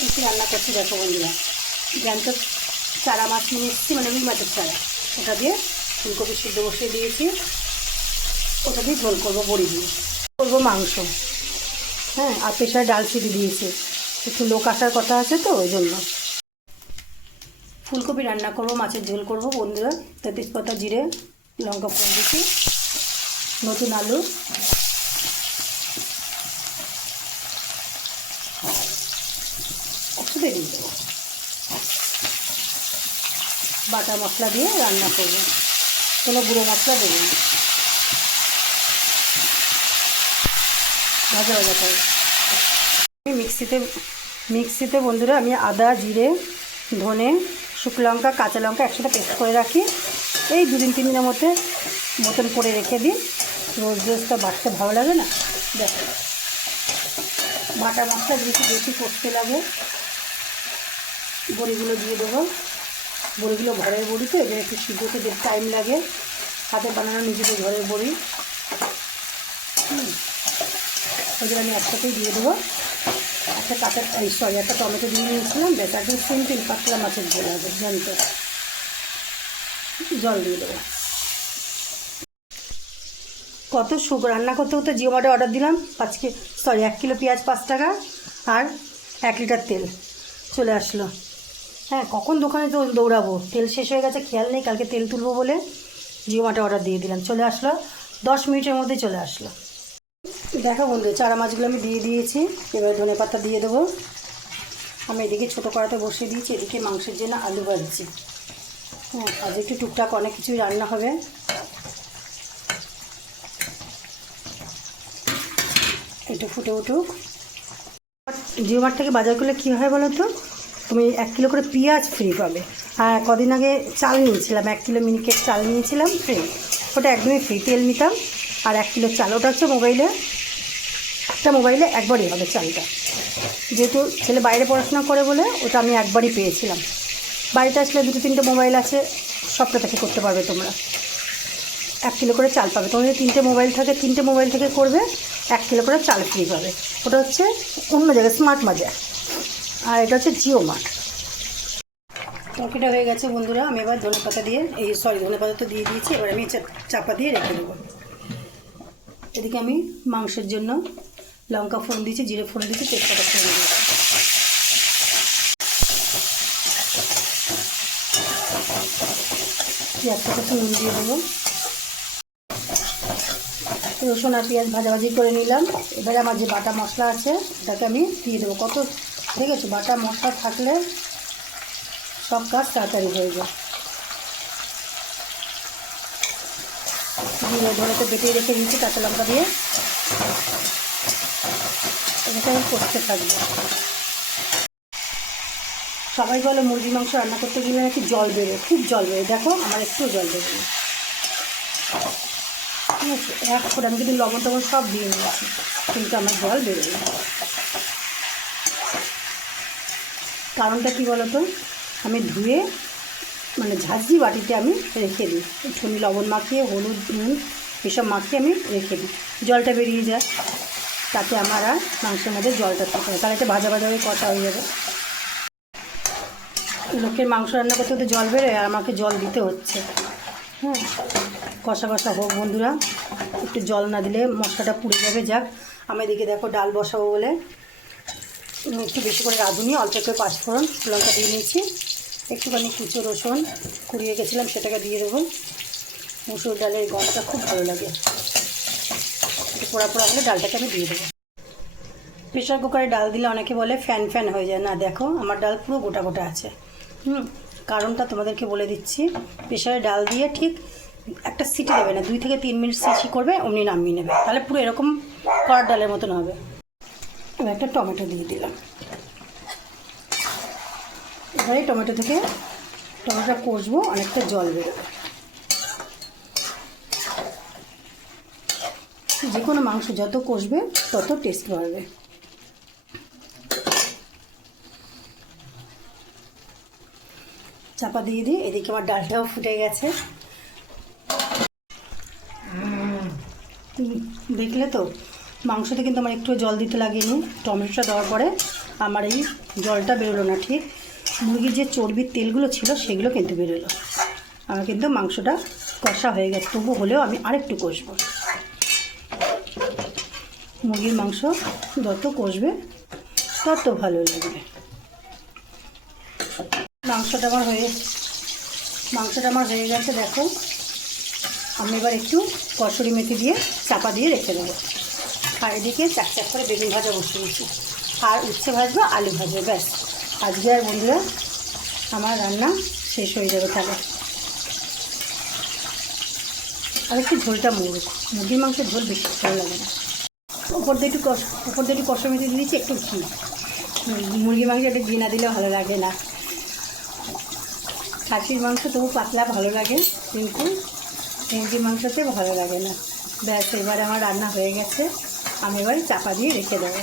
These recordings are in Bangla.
কিছু রান্না করছি দেখো বন্ধুরা। জ্যান্ত চারা মাছ নিয়ে এসেছি মানে রুই মাছের চারা। ওটা দিয়ে ফুলকপি সিদ্ধ বসিয়ে দিয়েছি। ওটা দিয়ে ঝোল করব বড়ি দিয়ে। করব মাংস। হ্যাঁ আর প্রেশারে ডাল সিটি দিয়েছি। একটু লোক আসার কথা আছে তো, ওই জন্য। ফুলকপি রান্না করব, মাছের ঝোল করব বন্ধুরা। তেজপাতা, জিরে, লঙ্কা ফোন দিচ্ছি নতুন আলু। একসাথে দিয়ে দেবো। বাটা মশলা দিয়ে রান্না করব। কোনো গুঁড়ো মশলা দেবো ভাজা ভাজা করে। আমি মিক্সিতে মিক্সিতে বন্ধুরা আমি আদা, জিরে, ধনে, শুকনো লঙ্কা, কাঁচা লঙ্কা একসাথে পেস্ট করে রাখি। এই দুদিন তিন দিনের মধ্যে মতন করে রেখে দিই। রোজ রোজ তো বাটতে ভালো লাগে না। দেখো। বাটা মশলা বেশি বেশি করতে লাগে বড়িগুলো দিয়ে দেবো। বড়িগুলো ঘরের বড়ি তো এদের একটু সিদ্ধতে যে টাইম লাগে। হাতে বানানো নিজেদের ঘরের বড়ি। ওদের আমি একসাথেই দিয়ে দেবো। একটা কাঁচা সরি একটা টমেটো দিয়ে নিয়েছিলাম বেশ একদম সিম্পল পাতলা মাছের ঝোল হবে জ্যান্ত জল দিয়ে দেবো। কত সুখ রান্না করতে করতে জিও অর্ডার দিলাম। পাঁচ কে সরি এক কিলো পেঁয়াজ পাঁচ টাকা আর এক লিটার তেল। চলে আসলো। হ্যাঁ কখন দোকানে তো দৌড়াবো? তেল শেষ হয়ে গেছে, খেয়াল নেই, কালকে তেল তুলবো বলে জিও মার্টে অর্ডার দিয়ে দিলাম। চলে আসলো, দশ মিনিটের মধ্যে চলে আসলো। দেখো বন্ধু চারা মাছগুলো আমি দিয়ে দিয়েছি, এবার ধনে পাতা দিয়ে দেবো। আমি এদিকে ছোটো কড়াতে বসিয়ে দিয়েছি, এদিকে মাংসের জন্য আলু ভাজছি। হ্যাঁ আজ একটু টুকটাক অনেক কিছুই রান্না হবে। একটু ফুটে উঠুক। জিও থেকে বাজার করলে কী হয় বলো তো? তুমি এক কিলো করে পেঁয়াজ ফ্রি পাবে। আর কদিন আগে চাল নিয়েছিলাম, এক কিলো মিনিকেট চাল নিয়েছিলাম ফ্রি ওটা একদমই ফ্রি তেল নিতাম। আর এক কিলো চাল, ওটা হচ্ছে মোবাইলে একটা মোবাইলে একবারই হবে চালটা। যেহেতু ছেলে বাইরে পড়াশোনা করে বলে, ওটা আমি একবারই পেয়েছিলাম। বাড়িতে আসলে দুটো তিনটে মোবাইল আছে, সবটা থেকে করতে পারবে তোমরা। এক কিলো করে চাল পাবে। তোমাদের তিনটে মোবাইল থাকে, তিনটে মোবাইল থেকে করবে, এক কিলো করে চাল ফ্রি পাবে। ওটা হচ্ছে অন্য জায়গায় স্মার্ট বাজার আর এটা হচ্ছে জিও মাঠ তরকারিটা হয়ে গেছে বন্ধুরা, আমি এবার ধনে পাতা দিয়ে, এই সরি ধনে পাতা তো দিয়ে দিয়েছি, এবার আমি চাপা দিয়ে রেখে দেবো। এদিকে আমি মাংসের জন্য লঙ্কা ফোড়ন দিয়েছি, জিরে ফোড়ন দিয়েছি, তেজপাতা ফোড়ন দিয়েছি। পেঁয়াজটা নুন দিয়ে দেবো। রসুন আর পেঁয়াজ ভাজাভাজি করে নিলাম। এবারে আমার যে বাটা মশলা আছে ওটাকে আমি দিয়ে দেবো। কত দেখেছ বাটা মশলা থাকলে সব কাজ তাড়াতাড়ি হয়ে যায়। দিয়ে ধরেতে বেটে রেখে দিয়েছি কাঁচা লঙ্কা দিয়ে। এটাকে আমি কষতে থাকব। সবাই বলে মুরগি মাংস রান্না করতে গেলে নাকি জল বেরোয়, খুব জল বেরোয়। দেখো, আমার একটু জল বেরোয় ঠিক আছে, এক ফোট, আমি কিন্তু লবণ টবণ সব দিয়ে নিয়েছি, কিন্তু আমার জল বেরোয় কারণটা কি বলতো? আমি ধুয়ে মানে ঝাঁঝরি বাটিতে আমি রেখে দিই। একটুখানি লবণ মাখিয়ে, হলুদ, নুন এসব মাখিয়ে আমি রেখে দিই। জলটা বেরিয়ে যায়। তাতে আমার আর মাংসের মধ্যে জলটা থাকে না। তাহলে একটা ভাজা ভাজা হয়ে কষা হয়ে যাবে। লোকের মাংস রান্না করতে তো জল বেরোয় আর আমাকে জল দিতে হচ্ছে। হ্যাঁ কষা কষা হোক বন্ধুরা। একটু জল না দিলে মশলাটা পুড়ে যাবে। যাক আমি এদিকে দেখো ডাল বসাবো বলে। একটু বেশি করে রাঁধুনি, অল্প করে পাঁচফোড়ন লঙ্কা দিয়ে নিয়েছি। একটুখানি কুচো রসুন কুড়িয়ে গেছিলাম, সেটাকে দিয়ে দেবো। মুসুর ডালের গন্ধটা খুব ভালো লাগে। একটু পোড়া পোড়া হলে ডালটাকে আমি দিয়ে দেবো। প্রেশার কুকারে ডাল দিলে অনেকে বলে ফ্যান ফ্যান হয়ে যায়। না, দেখো, আমার ডাল পুরো গোটা গোটা আছে। হুম, কারণটা তোমাদেরকে বলে দিচ্ছি। প্রেশারে ডাল দিয়ে ঠিক একটা সিটি দেবে না, দুই থেকে তিন মিনিট সিটি করবে, অমনি নামিয়ে নেবে। তাহলে পুরো এরকম কড়ার ডালের মতন হবে। এবার একটা টমেটো দিয়ে দিলাম। এবারে টমেটো থেকে টমেটোটা কষবো, অনেকটা জল বেরোবে। যে কোনো মাংস যত কষবে, তত টেস্ট বাড়বে। চাপা দিয়ে দিই, এদিকে আমার ডালটাও ফুটে গেছে। দেখলে তো? মাংসতে কিন্তু আমার একটু জল দিতে লাগেনি, টমেটোটা দেওয়ার পরে আমার এই জলটা বেরোলো না, ঠিক? মুরগির যে চর্বির তেলগুলো ছিল সেগুলো কিন্তু বেরোলো। আমার কিন্তু মাংসটা কষা হয়ে গেছে, তবু হলেও আমি আরেকটু কষবো। মুরগির মাংস যত কষবে, তত ভালো লাগবে। মাংসটা আমার হয়ে, মাংসটা আমার হয়ে গেছে, দেখো। আমি এবার একটু কসুরি মেথি দিয়ে চাপা দিয়ে রেখে দেবো। আর এদিকে চাক চাক করে বেগুন ভাজা বসিয়েছি আর উচ্ছে ভাজবো, আলু ভাজবো, ব্যাস। আজকে আর বন্ধুরা, আমার রান্না শেষ হয়ে যাবে তাহলে। আর একটু ঝোলটা মুরগ মুরগির মাংসের ঝোল বেশি ভালো লাগে না। উপর দিয়ে একটু কষ উপর দিয়ে একটু কষা মেথি দিয়ে দিচ্ছি, একটু ঘি। মুরগির মাংস একটু ঘি না দিলে ভালো লাগে না। খাসির মাংস তবু পাতলা ভালো লাগে, কিন্তু মুরগির মাংসতে ভালো লাগে না। ব্যাস, এবার আমার রান্না হয়ে গেছে। আমি এবার চাপা দিয়ে রেখে দেবো।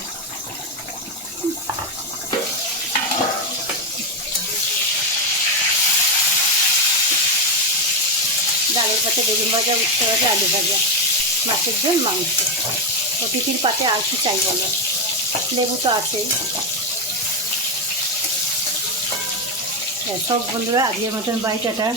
ডালের পাতে বেগুন ভাজা উঠতে ভাজা আলু ভাজা মাছের ঝোল মাংস। অতিথির পাতে আর কি চাই বলো লেবু তো আছেই। হ্যাঁ, সব বন্ধুরা আজকের মতন বাড়িটাটা